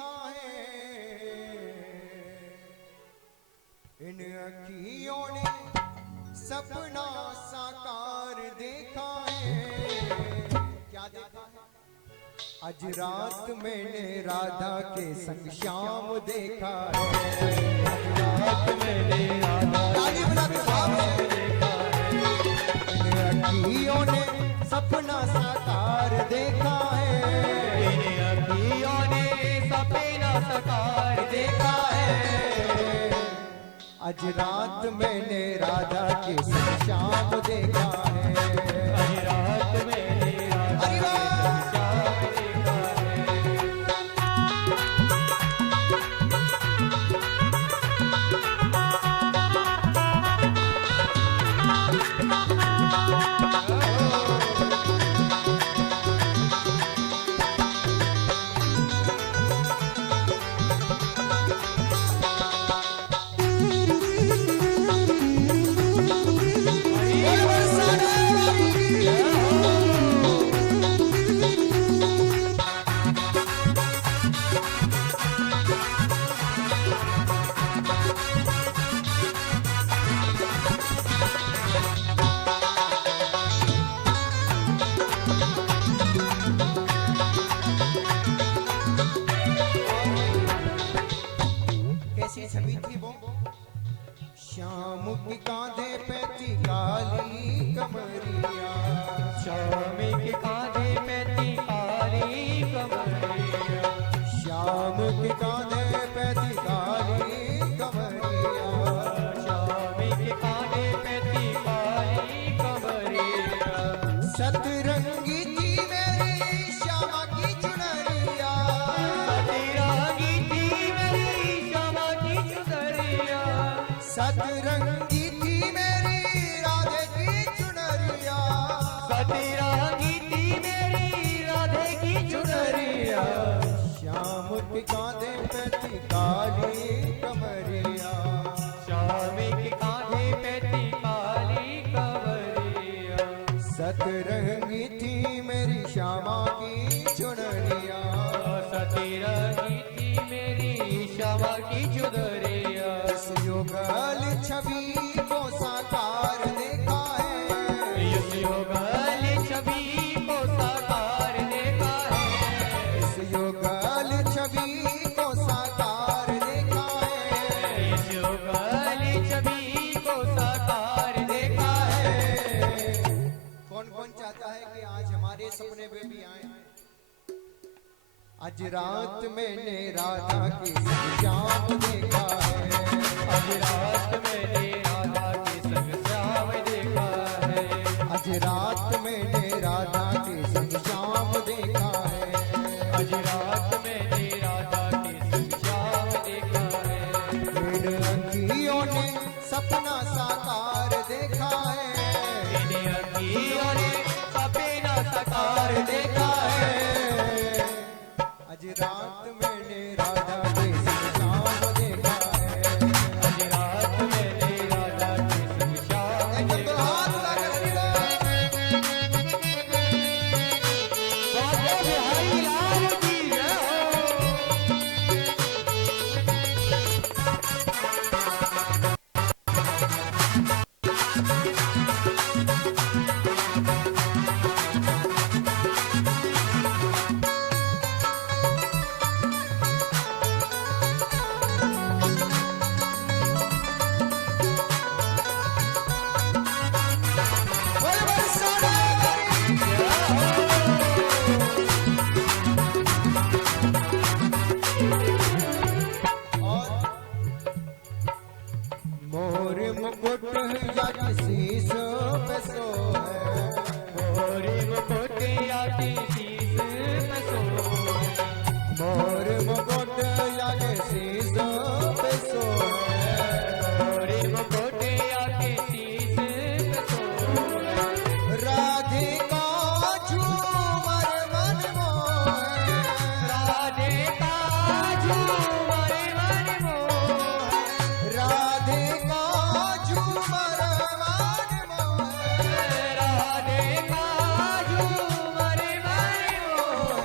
देखा है, इन अखियों ने सपना साकार देखा है। क्या देखा है? आज रात मैंने राधा के संग श्याम देखा है। आज रात मैंने राधा के संग श्याम देखा है। इन अखियों ने सपना साकार देखा है। इन अखियों ने सपना साकार देखा है। आज रात मैंने राधा के संग श्याम देखा है। आज रात मैंने राधा के संग श्याम देखा है। कैसी छवि थी वो? श्याम के कांधे पे थी काली कमरिया। श्याम के कांधे पे थी काली कमरिया। श्याम के कांधे पे थी काली कमरिया। श्याम के कांधे पे थी काली कमरिया। सतरंगी थी मेरी श्यामा की चुनरिया। सतरंगी थी मेरी श्यामा की चुनरिया। सतरंगी थी मेरी राधे की चुनरिया। सतरंगी थी मेरी राधे की चुनरिया। श्याम के कांधे पे थी काली कमरिया। श्याम के कांधे पे थी काली कमरिया। सतरंगी थी मेरी श्यामा की चुनरिया। सतरंगी थी मेरी श्यामा की चुनरिया। इस युगल छवि को साकार देखा है। इस युगल छवि को साकार देखा है। इस युगल छवि को साकार देखा है। इस युगल छवि को साकार देखा है। कौन कौन चाहता है कि आज हमारे सपने में भी आए? आज रात मैंने राधा के संग श्याम देखा है। आज रात मैंने राधा के संग श्याम देखा है। आज रात मैंने राधा के संग श्याम देखा है। आज रात मैंने राधा के संग श्याम देखा है। इन अखियों ने सपना साकार देखा है। इन अखियों ने सपना साकार देखा है। आज रात मैंने राधा के संग श्याम देखा है। आज रात मैंने राधा के संग श्याम एकदम तो देखा हाथ उठा कर हरिला। बाबा बिहारी लाल की जय हो। बोल बरसाने और मोर मुकुट या शीश पे सो है। मोरे मुकुटिया की शीश पे सोए। मोर मुकुट या शीश पे सो है। मोरे मुकुटिया की शीश पे सोए। राधिका झूमर मन मोह। राधिका झूमर मन मोह। राधिका झूमर मन मोह। राधिका झूमर मन मोह।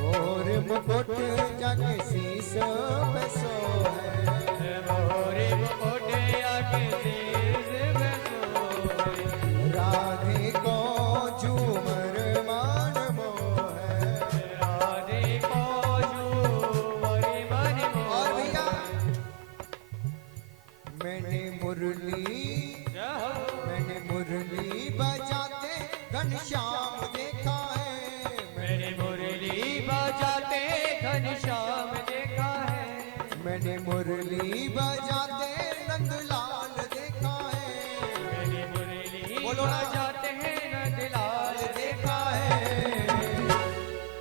मोर मुकुट जग शीस पे सोए, मोरी मुकुटिया के शीस पे सोए, राधे को झूमर मान मोहे। राधे को झूमर मन और मोहे। भैया मैंने मुरली बजाते घनश्याम देखा है, मैंने मुरली बजाते घनश्याम देखा है, मैंने मुरली बजाते नंदलाल देखा है, मैंने मुरली बोलो ना। बजाते हैं नंदलाल देखा है।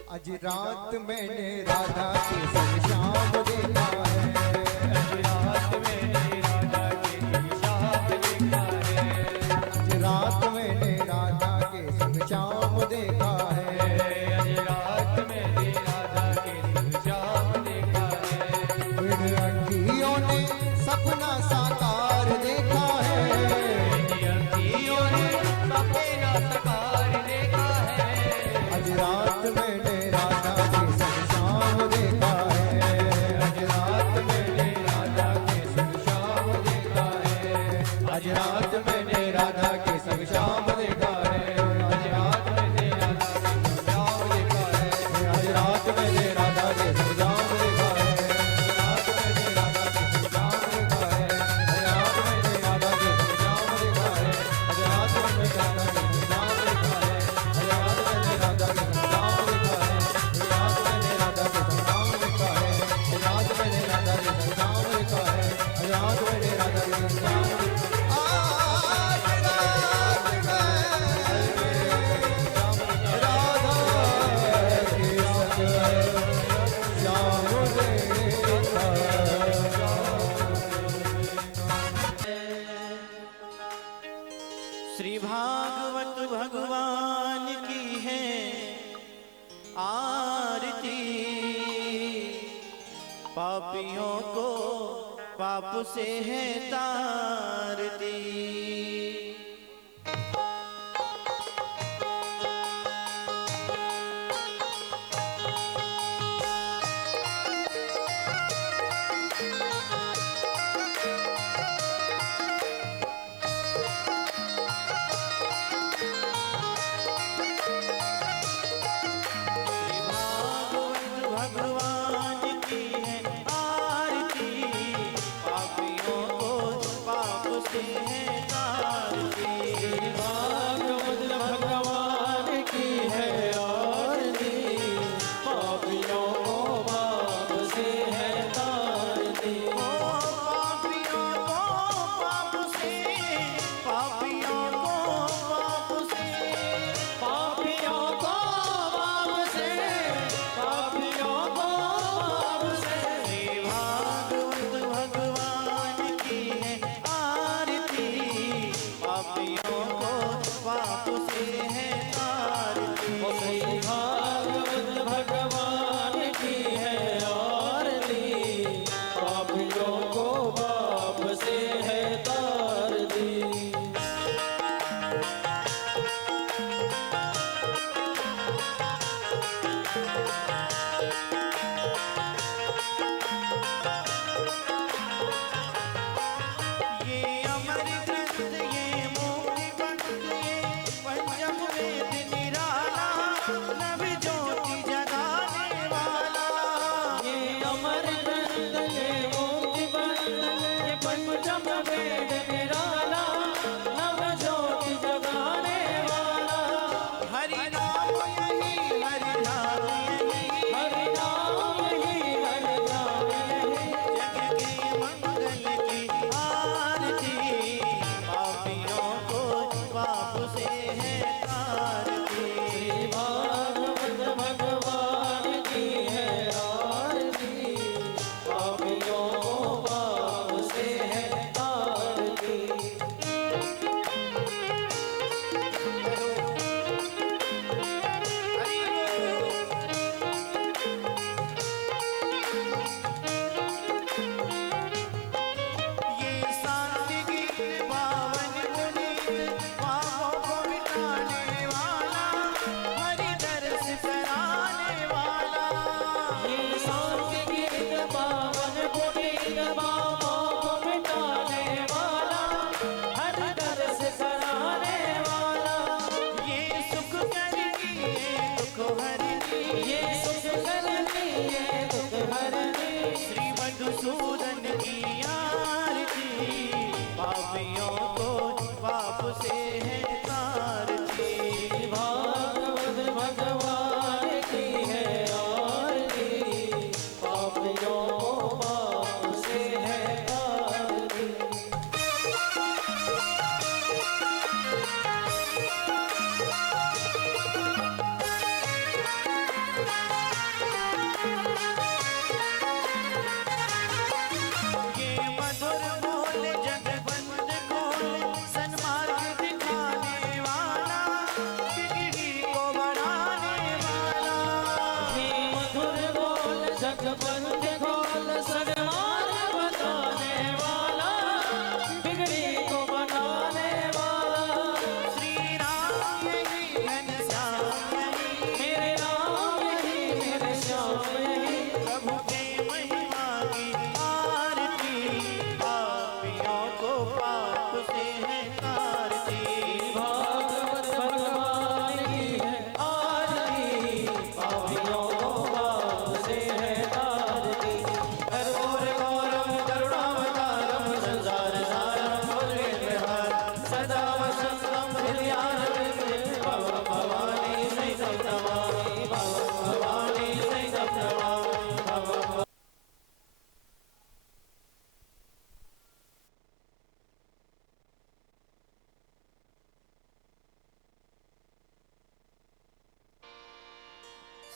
आज रात मैंने राधा के संग श्याम देखा है, आज रात मैंने राधा के संग श्याम देखा है, आज रात मैंने राधा के संग श्याम देखा है। आज रात मैंने राधा के संग श्याम देखा है, मेरी अखियों ने सपना साकार देखा है, मेरी अखियों ने सपना साकार देखा है, आज रात मैंने राधा के संग श्याम देखा है, आज रात मैंने राधा के संग श्याम देखा है, आज रात मैंने राधा के संग श्याम देखा है, आज रात मैंने राधा के संग श्याम देखा है, आज रात मैंने राधा के संग श्याम देखा है, रात मैंने राधा के संग श्याम देखा है, रात मैंने राधा के संग श्याम देखा है, रात मैंने राधा के संग श्याम देखा है, रात मैंने राधा के संग श्याम देखा है, रात मैंने राधा के संग श्याम देखा है, रात मैंने राधा के संग श्याम देखा है, रात मैंने राधा के संग श्याम देखा है। श्री भागवत भगवान की है आरती, पापियों को पाप से है तारती। भगवान की है आरती, पापियों को पाप से है तारती।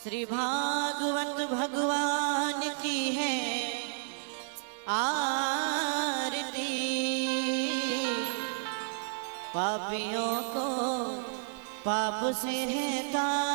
श्री भागवत भगवान की है आरती, पापियों को पाप से है तारती।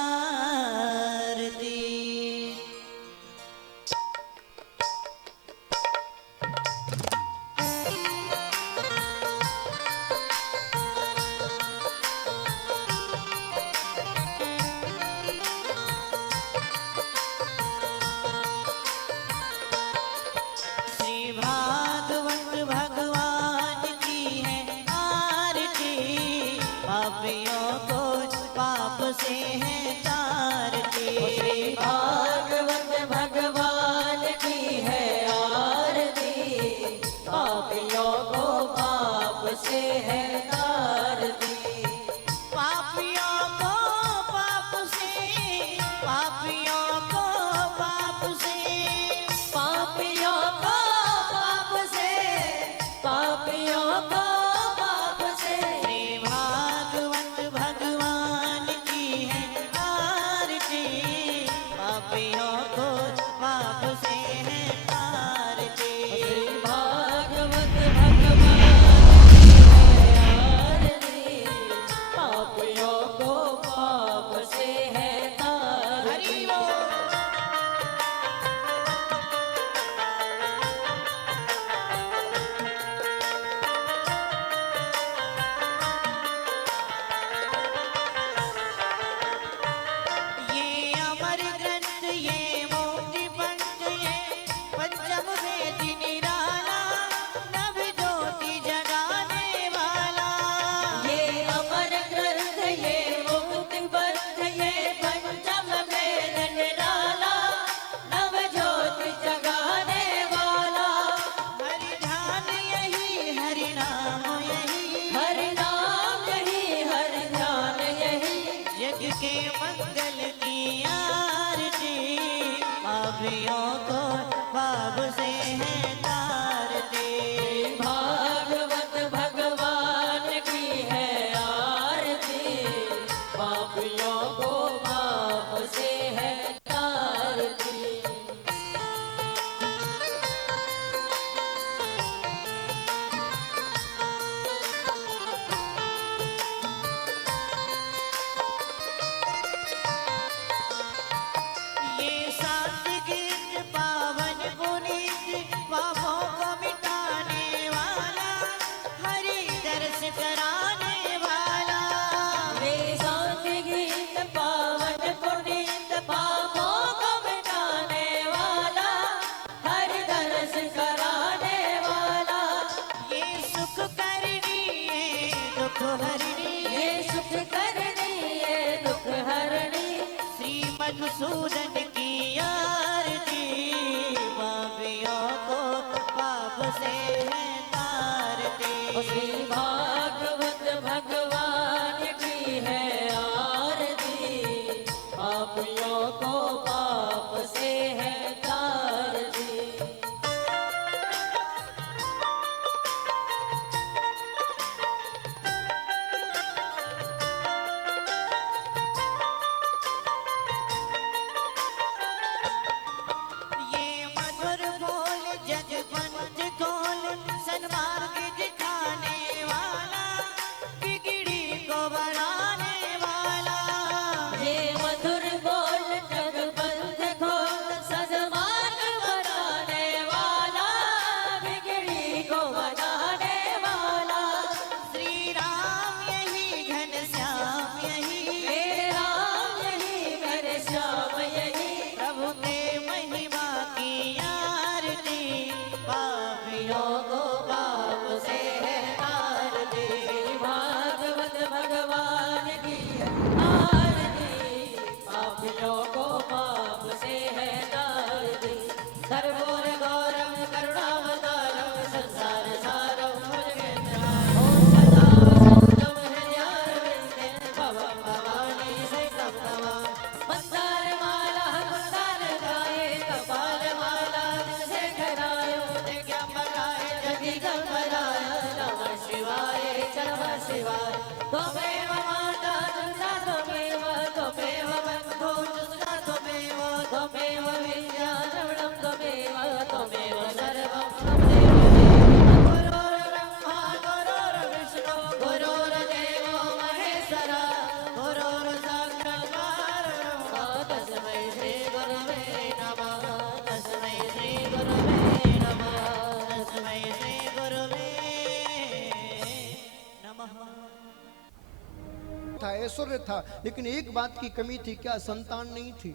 ऐश्वर्य था, लेकिन एक बात की कमी थी, क्या संतान नहीं थी।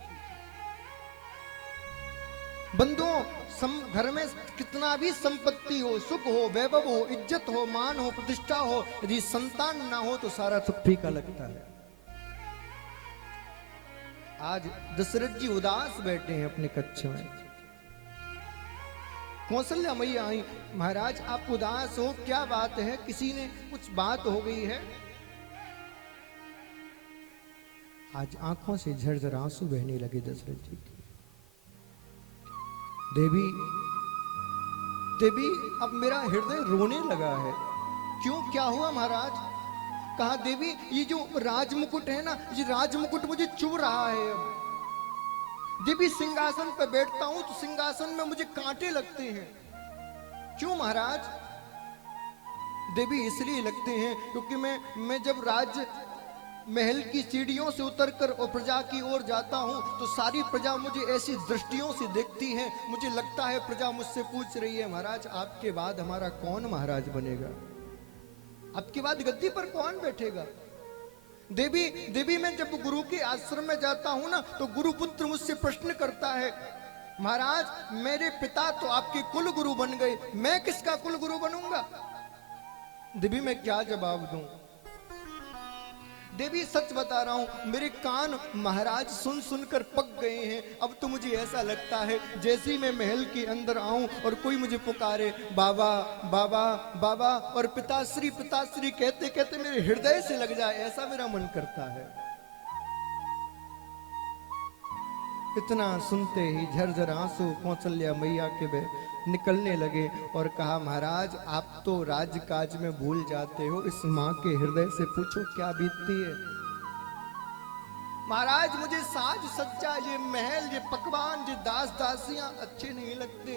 बंधुओं, घर में कितना भी संपत्ति हो, सुख हो, वैभव हो, इज्जत हो, मान हो, प्रतिष्ठा हो, यदि संतान ना हो तो सारा सब फीका लगता है। आज दशरथ जी उदास बैठे हैं अपने कक्ष में। कौशल्या मैया आई, महाराज आप उदास हो, क्या बात है, किसी ने कुछ बात हो गई है? आज आंखों से झरझर आंसू बहने लगे दशरथ जी की। देवी देवी अब मेरा हृदय रोने लगा है। क्यों, क्या हुआ महाराज? कहा देवी ये जो राजमुकुट है ना, ये राजमुकुट मुझे चुभ रहा है। अब देवी सिंहासन पर बैठता हूं तो सिंहासन में मुझे कांटे लगते हैं। क्यों महाराज? देवी इसलिए लगते हैं क्योंकि मैं जब राज महल की सीढ़ियों से उतरकर और प्रजा की ओर जाता हूं तो सारी प्रजा मुझे ऐसी दृष्टियों से देखती है, मुझे लगता है प्रजा मुझसे पूछ रही है महाराज आपके बाद हमारा कौन महाराज बनेगा, आपके बाद गद्दी पर कौन बैठेगा। देवी मैं जब गुरु के आश्रम में जाता हूं ना तो गुरुपुत्र मुझसे प्रश्न करता है, महाराज मेरे पिता तो आपके कुल गुरु बन गए, मैं किसका कुल गुरु बनूंगा। देवी मैं क्या जवाब दूं। देवी सच बता रहा हूं, मेरे कान महाराज सुन सुनकर पक गए हैं। अब तो मुझे ऐसा लगता है जैसे ही मैं महल के अंदर आऊं और कोई मुझे पुकारे बाबा बाबा बाबा और पिताश्री पिताश्री कहते कहते मेरे हृदय से लग जाए, ऐसा मेरा मन करता है। इतना सुनते ही झरझर आंसू कौशल्या मैया के निकलने लगे और कहा महाराज आप तो राजकाज में भूल जाते हो, इस मां के हृदय से पूछो क्या बीतती है। महाराज मुझे साज सज्जा, ये महल, ये पकवान, ये दास दासियां अच्छे नहीं लगते।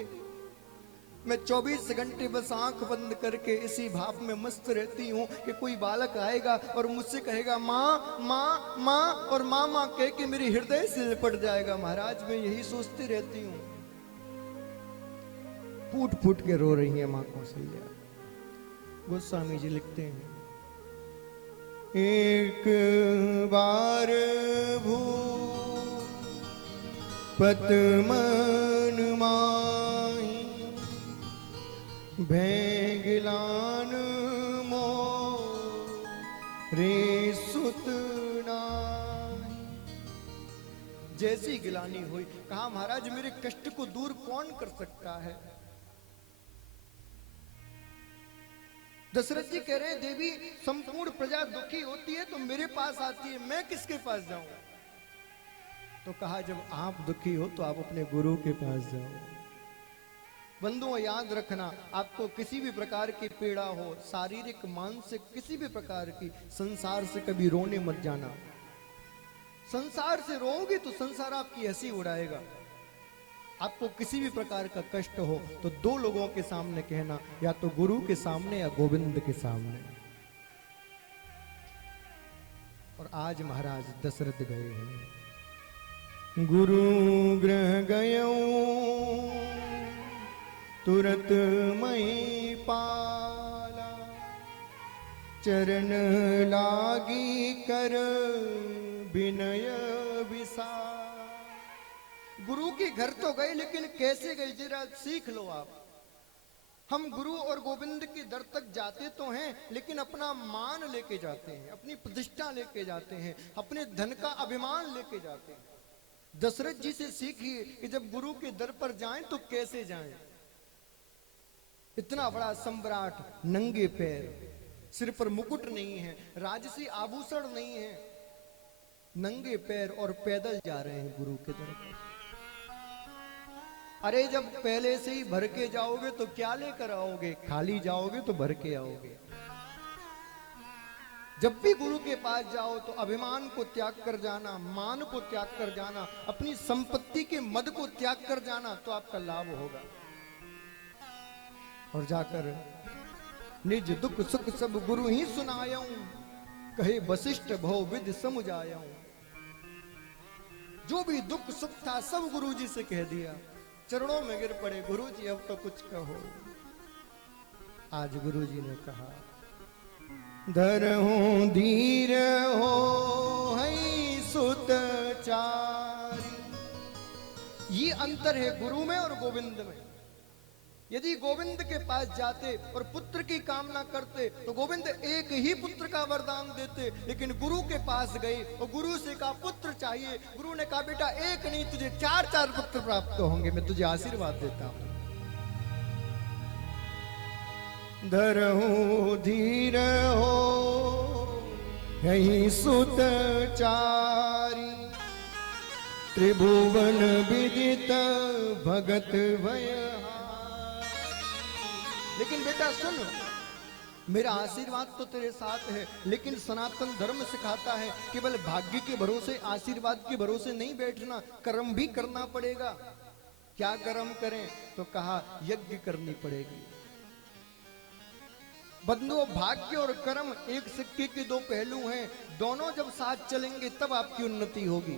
मैं 24 घंटे बस आंख बंद करके इसी भाव में मस्त रहती हूँ कि कोई बालक आएगा और मुझसे कहेगा माँ माँ माँ, और माँ माँ कह के मेरे हृदय से लिपट जाएगा। महाराज मैं यही सोचती रहती हूँ। फूट फूट के रो रही है माँ कौशल्या। गोस्वामी जी लिखते हैं, एक बार भूपत मन माही भैगिलान मोरे सुत नाहि। जैसी गिलानी हुई, कहा महाराज मेरे कष्ट को दूर कौन कर सकता है। दशरथ जी कह रहे हैं देवी संपूर्ण प्रजा दुखी होती है तो मेरे पास आती है, मैं किसके पास जाऊं। तो कहा जब आप दुखी हो तो आप अपने गुरु के पास जाओ। बंधुओं याद रखना, आपको किसी भी प्रकार की पीड़ा हो, शारीरिक मानसिक किसी भी प्रकार की, संसार से कभी रोने मत जाना। संसार से रोओगे तो संसार आपकी हंसी उड़ाएगा। आपको किसी भी प्रकार का कष्ट हो तो दो लोगों के सामने कहना, या तो गुरु के सामने या गोविंद के सामने। और आज महाराज दशरथ गए हैं, गुरु गृह गयो तुरत मई पाला, चरण लागी कर विनय विसा। गुरु के घर तो गए लेकिन कैसे गए जरा सीख लो आप। हम गुरु और गोविंद के दर तक जाते तो हैं लेकिन अपना मान लेके जाते हैं, अपनी प्रतिष्ठा लेके जाते हैं, अपने धन का अभिमान लेके जाते हैं। दशरथ जी से सीखिए कि जब गुरु के दर पर जाएं तो कैसे जाएं। इतना बड़ा सम्राट, नंगे पैर, सिर पर मुकुट नहीं है, राजसी आभूषण नहीं है, नंगे पैर और पैदल जा रहे हैं गुरु के दर पर। अरे जब पहले से ही भर के जाओगे तो क्या लेकर आओगे, खाली जाओगे तो भर के आओगे। जब भी गुरु के पास जाओ तो अभिमान को त्याग कर जाना, मान को त्याग कर जाना, अपनी संपत्ति के मद को त्याग कर जाना, तो आपका लाभ होगा। और जाकर निज दुख सुख सब गुरु ही सुनायाऊं, कहे वशिष्ठ भव विद समुझायाऊं। जो भी दुख सुख था सब गुरु जी से कह दिया, चरणों में गिर पड़े, गुरु जी अब तो कुछ कहो। आज गुरु जी ने कहा धरहूं धीर हो हई सुत चारी। ये अंतर है गुरु में और गोविंद में। यदि गोविंद के पास जाते और पुत्र की कामना करते तो गोविंद एक ही पुत्र का वरदान देते, लेकिन गुरु के पास गए और गुरु से कहा पुत्र चाहिए। गुरु ने कहा बेटा एक नहीं तुझे चार चार पुत्र प्राप्त होंगे, मैं तुझे आशीर्वाद देता हूं। धरहूं धीर हो यही सुत चारी, त्रिभुवन विदित भगत भय। लेकिन बेटा सुन, मेरा आशीर्वाद तो तेरे साथ है, लेकिन सनातन धर्म सिखाता है केवल भाग्य के भरोसे आशीर्वाद के भरोसे नहीं बैठना, कर्म भी करना पड़ेगा। क्या कर्म करें? तो कहा यज्ञ करनी पड़ेगी। बंधुओं, भाग्य और कर्म एक सिक्के के दो पहलू हैं, दोनों जब साथ चलेंगे तब आपकी उन्नति होगी।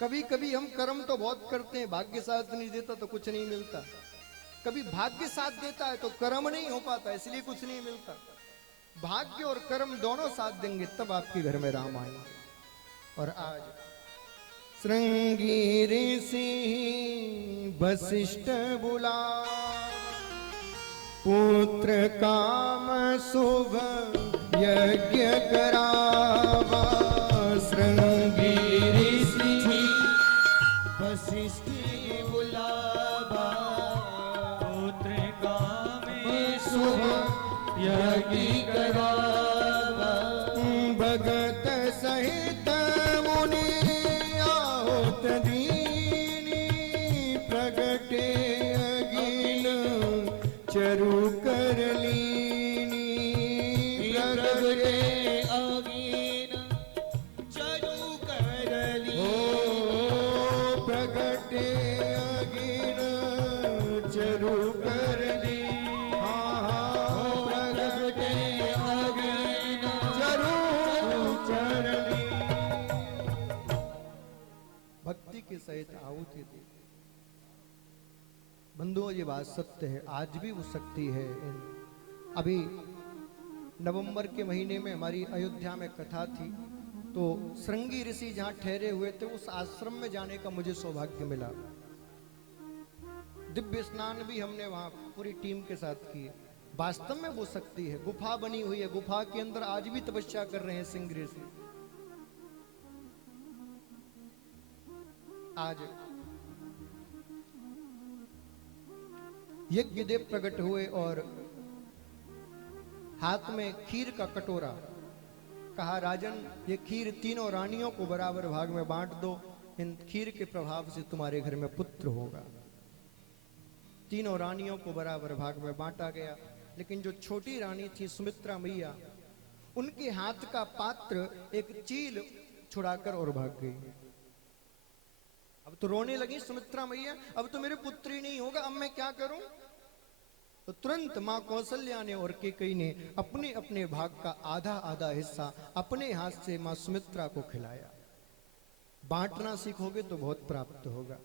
कभी कभी हम कर्म तो बहुत करते हैं, भाग्य साथ नहीं देता तो कुछ नहीं मिलता। कभी भाग्य साथ देता है तो कर्म नहीं हो पाता, इसलिए कुछ नहीं मिलता। भाग्य और कर्म दोनों साथ देंगे तब आपके घर में राम आएंगे। और आज श्रृंगी ऋषि वशिष्ठ बुला, पुत्र काम शुभ यज्ञ करावा। श्रृंगी ऋषि वशिष्ठ बुलावा, पुत्र काम शुभ यज्ञ करावा। भगत सहित मुनि आहुत दीनी, प्रगटे अगिन चरु कर लीनी। प्रगटे अगिन चरु कर लीनी, प्रगटे अगिन चरु कर ली। प्रगटे अगिन चरु कर ली। भक्ति के सहित आहुति दी। बंधुओं, ये बात सत्य है, आज भी वो शक्ति है। अभी नवंबर के महीने में हमारी अयोध्या में कथा थी, तो श्रृंगी ऋषि जहाँ ठहरे हुए थे उस आश्रम में जाने का मुझे सौभाग्य मिला। दिव्य स्नान भी हमने वहाँ पूरी टीम के साथ किए। वास्तव में वो शक्ति है, गुफा बनी हुई है, गुफा के अंदर आज भी तपस्या कर रहे हैं सिंह ऋषि। आज यज्ञ देव प्रकट हुए और हाथ में खीर का कटोरा, कहा राजन ये खीर तीनों रानियों को बराबर भाग में बांट दो, इन खीर के प्रभाव से तुम्हारे घर में पुत्र होगा। तीनों रानियों को बराबर भाग में बांटा गया, लेकिन जो छोटी रानी थी सुमित्रा मैया, उनके हाथ का पात्र एक चील छुड़ाकर और भाग गई। अब तो रोने लगी सुमित्रा मैया, अब तो मेरे पुत्र ही नहीं होगा, अब मैं क्या करूं? तो तुरंत मां कौशल्या ने और कैकेयी ने अपने अपने भाग का आधा आधा हिस्सा अपने हाथ से मां सुमित्रा को खिलाया। बांटना सीखोगे तो बहुत प्राप्त होगा।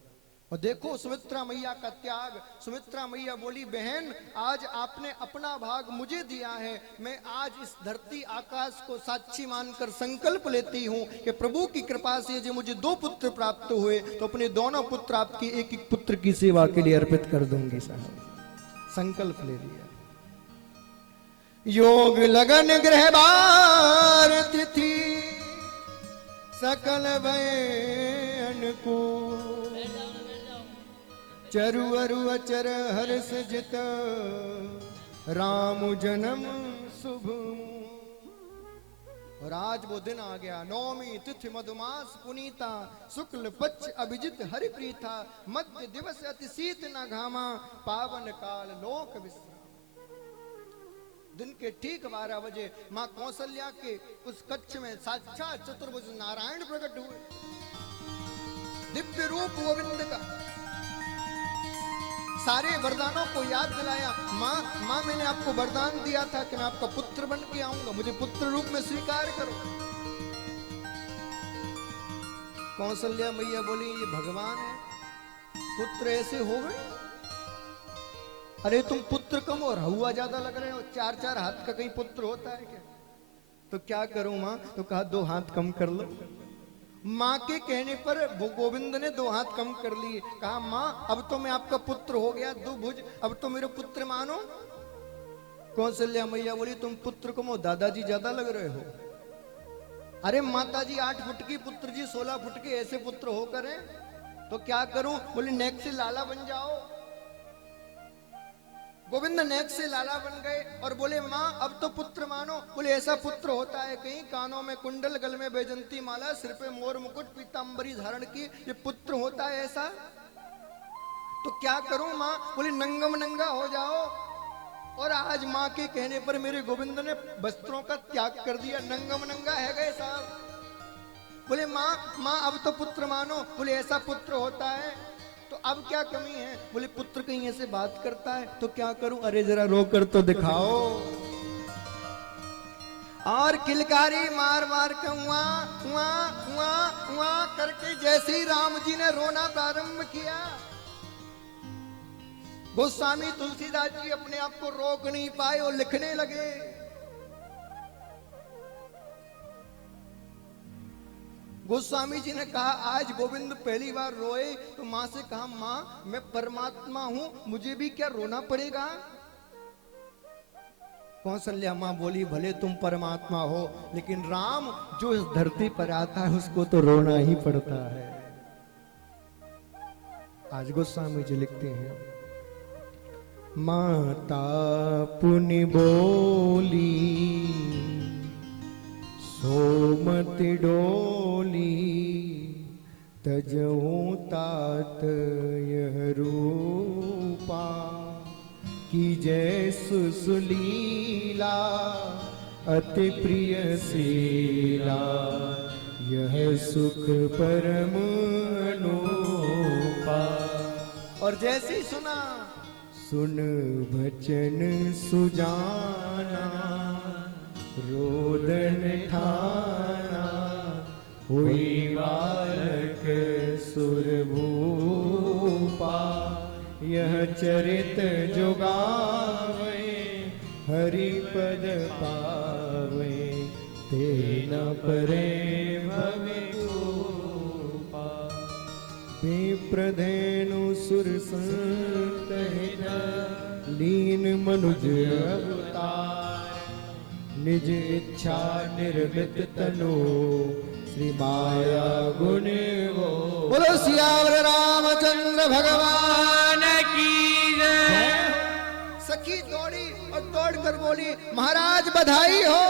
और देखो सुमित्रा मैया का त्याग। सुमित्रा मैया बोली, बहन आज आपने अपना भाग मुझे दिया है, मैं आज इस धरती आकाश को साक्षी मानकर संकल्प लेती हूँ कि प्रभु की कृपा से जो मुझे 2 पुत्र प्राप्त हुए तो अपने दोनों पुत्र आपकी एक एक पुत्र की सेवा के लिए अर्पित कर दूंगी। साहब संकल्प ले लिया। योग लगन ग्रह बार तिथि सकल भय को, चरु अरु अचर हर्ष जित राम जन्म शुभ। और आज वो दिन आ गया, नौमी तिथि मधुमास पुनीता, शुक्ल पक्ष अभिजित हरि प्रीता, मध्य दिवस अति शीत न घामा, पावन काल लोक विश्राम। दिन के ठीक 12 बजे मां कौशल्या के उस कक्ष में साक्षात चतुर्भुज नारायण प्रकट हुए। दिव्य रूप गोविंद का, सारे वरदानों को याद दिलाया। माँ मैंने आपको वरदान दिया था कि मैं आपका पुत्र बन के आऊंगा, मुझे पुत्र रूप में स्वीकार करो। कौशल्या मैया बोली, ये भगवान है, पुत्र ऐसे हो गए? अरे तुम पुत्र कम और हुआ ज्यादा लग रहे हो, 4-4 हाथ का कहीं पुत्र होता है क्या? तो क्या करूं माँ? तो कहा 2 हाथ कम कर लो। माँ के कहने पर गोविंद ने 2 हाथ कम कर लिए। कहा माँ अब तो मैं आपका पुत्र हो गया, 2 भुज, अब तो मेरे पुत्र मानो। कौशल्या मैया बोली तुम पुत्र कम हो, दादाजी ज्यादा लग रहे हो। अरे माताजी 8 फुट की, पुत्र जी 16 फुट के, ऐसे पुत्र होकर हैं तो क्या करूं? बोले नेक से लाला बन जाओ। गोविंद नेक से लाला बन गए और बोले माँ अब तो पुत्र मानो। बोले ऐसा पुत्र होता है कहीं? कानों में कुंडल, गल में बैजंती माला, सिर पे मोर मुकुट, पीतांबरी धारण की, ये पुत्र होता है ऐसा? तो क्या करूं माँ? बोले नंगम नंगा हो जाओ। और आज माँ के कहने पर मेरे गोविंद ने वस्त्रों का त्याग कर दिया, नंगम नंगा है गए साहब। बोले माँ अब तो पुत्र मानो। बोले ऐसा पुत्र होता है? तो अब क्या कमी है? बोले पुत्र कहीं ऐसे बात करता है तो क्या करूं? अरे जरा रोकर तो दिखाओ। और किलकारी मार मार के वहां करके जैसे ही राम जी ने रोना प्रारंभ किया, गोस्वामी तुलसीदास जी अपने आप को रोक नहीं पाए और लिखने लगे। गोस्वामी जी ने कहा आज गोविंद पहली बार रोए तो माँ से कहा माँ मैं परमात्मा हूं, मुझे भी क्या रोना पड़ेगा? कौशल्या माँ बोली भले तुम परमात्मा हो लेकिन राम जो इस धरती पर आता है उसको तो रोना ही पड़ता है। आज गोस्वामी जी लिखते हैं माता पुनि बोली सोमति डोली तजहूं तात यह रूपा की जय सुसुलीला अति प्रिय शीला यह सुख परम अनुपा। और जैसे ही सुना सुन बचन सुजाना रोदन ठाना हुई बालक सुरभूपा यह चरित जो गावे हरि पद पावे तेना परे भवे रूपा। विप्रधेनु सुर संत लीन मनुज अवतार निज इच्छा निर्मित तनु श्री माया गुण वो। बोलो सियावर रामचंद्र भगवान की जय। सखी दौड़ी और दौड़कर बोली महाराज बधाई हो।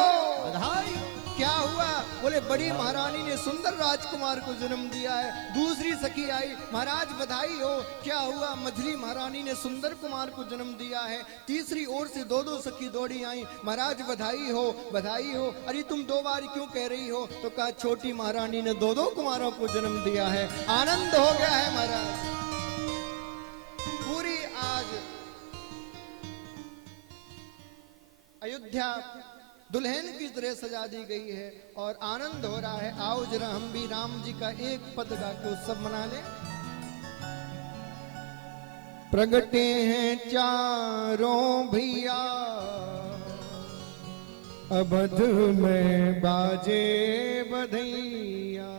बधाई। क्या हुआ? बोले बड़ी महारानी ने सुंदर राजकुमार को जन्म दिया है। दूसरी सखी आई महाराज बधाई हो। क्या हुआ? मझली महारानी ने सुंदर कुमार को जन्म दिया है। तीसरी ओर से 2-2 सखी दौड़ी आई महाराज बधाई हो बधाई हो। अरे तुम 2 बार क्यों कह रही हो? तो कहा छोटी महारानी ने 2-2 कुमारों को जन्म दिया है, आनंद हो गया है महाराज। पूरी आज अयोध्या दुल्हन की तरह सजा दी गई है और आनंद हो रहा है। आओ जरा हम भी राम जी का एक पद गा के उत्सव मना लें। प्रगटे हैं चारों भैया अवध में बाजे बधैया।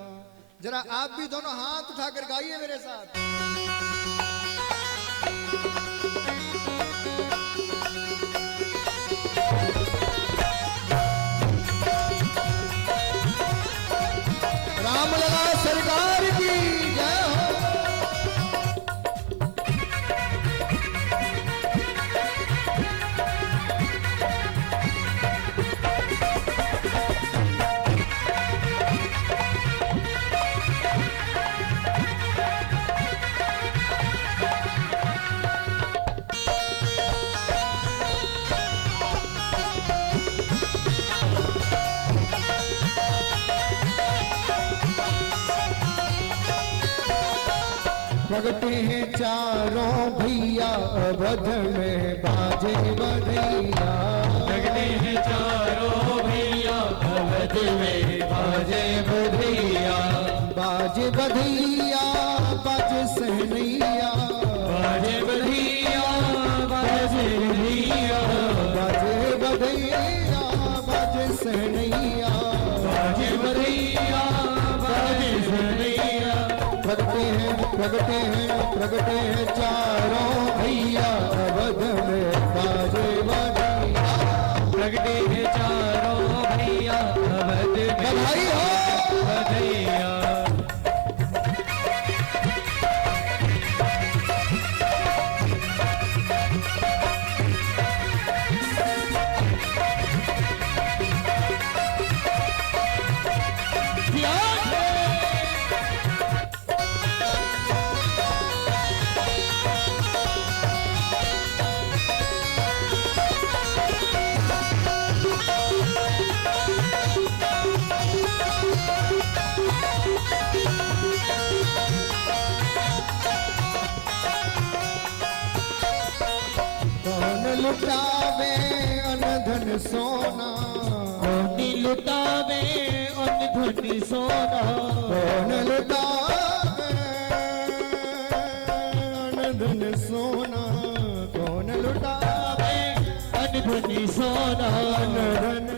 जरा आप भी दोनों हाथ उठाकर गाइए मेरे साथ। रामलला सरकार की जय हो। प्रगटे हैं चारों भैया अवध में बाजे बधैया। प्रगटे हैं चारों भैया अवध में बाजे बधैया। बाजे बधैया बाजे सहनैया बाजे बधैया बाजे प्रगटे हैं चारों भैया अवध में बाजे बजैया। प्रगटे हैं चारों भैया अवध में बधाई हो बधैया। कौन लुटावे अनधन सोना, कौन लुटावे अन धन सोना, कौन लुटावे अनधन सोना, कौन लुटावे अन धन सोना, अनधन